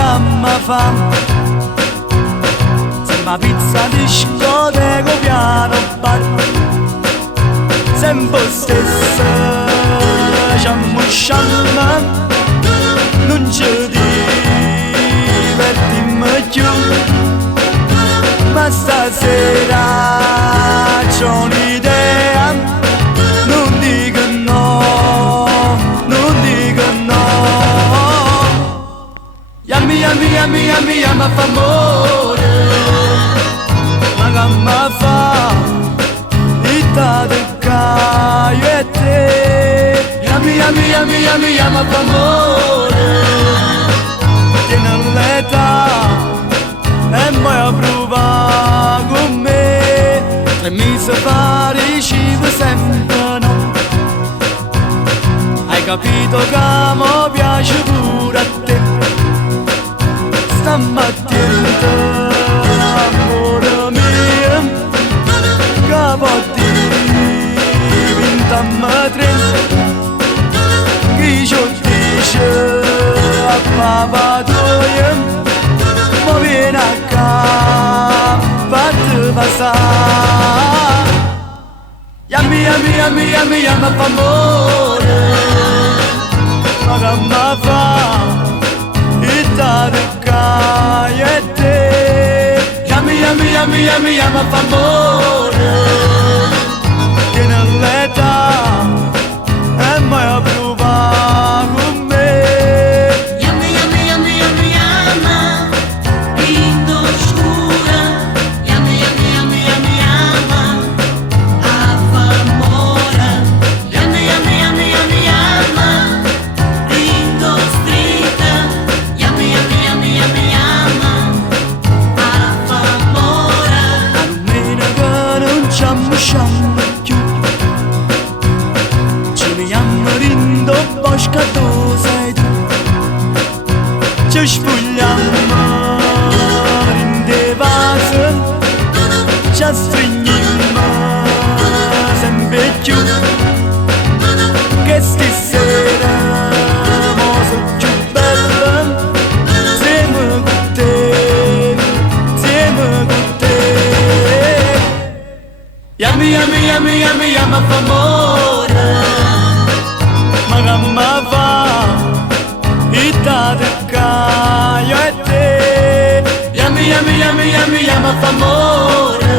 gamma fa, sembra pizza discoteca piano bar, sempre stessa, sciamma, non ci divertiamo più, ma stasera c'ho un'idea, non dico no, non dico no. Yummy, yummy, yummy, yummy, yummy fa amore, ma che mi fa, itta tocca io e te. Yummy, yummy, yummy, yummy, yummy fa amore, tieni l'età e poi a provare con me. 3 mesi fa ricevo sempre no, hai capito che mi piace pure a te. Stamma attento, amore mio, che può diventare 3, chi ci dice a papà tuo, ma vieni a casa, fatti passare. Yummy, yummy, yummy, yummy, yummy fa amore, ma che mi fa, itta tocca io e te. Yummy, yummy, yummy, yummy, yummy fa amore, tieni l'età e mai a provare con me. Yummy, yummy, yummy, yummy, yummy, lindo scura. Yummy, yummy, yummy, yummy, yummy, affamora. Yummy, yummy, yummy, yummy, yummy, lindo strita. Yummy, yummy, yummy, yummy, yummy, affamora. Almeno che non c'ammo più, ci vediamo rindo bosca dove sei tu, ci sfogliamo rinde vase, ci stringiamo sempre più, che stasera mo sono più bella, insieme con te, insieme con te. Yummy, yummy, yummy, yummy, yummy fa amore, ma che mi fa, itta tocca io e te. Yummy, yummy, yummy, yummy, yummy fa amore,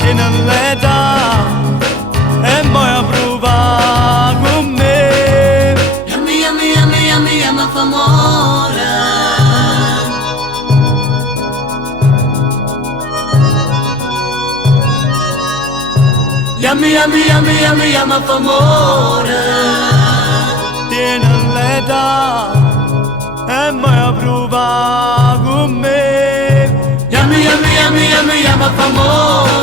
tieni l'età e poi a provare con me. Yummy, yummy, yummy, yummy, yummy fa amore. Yummy, yummy, yummy, yummy, yummy fa amore, tieni l'età e mai a provare con me. Yummy, yummy, yummy, yummy, yummy fa amore.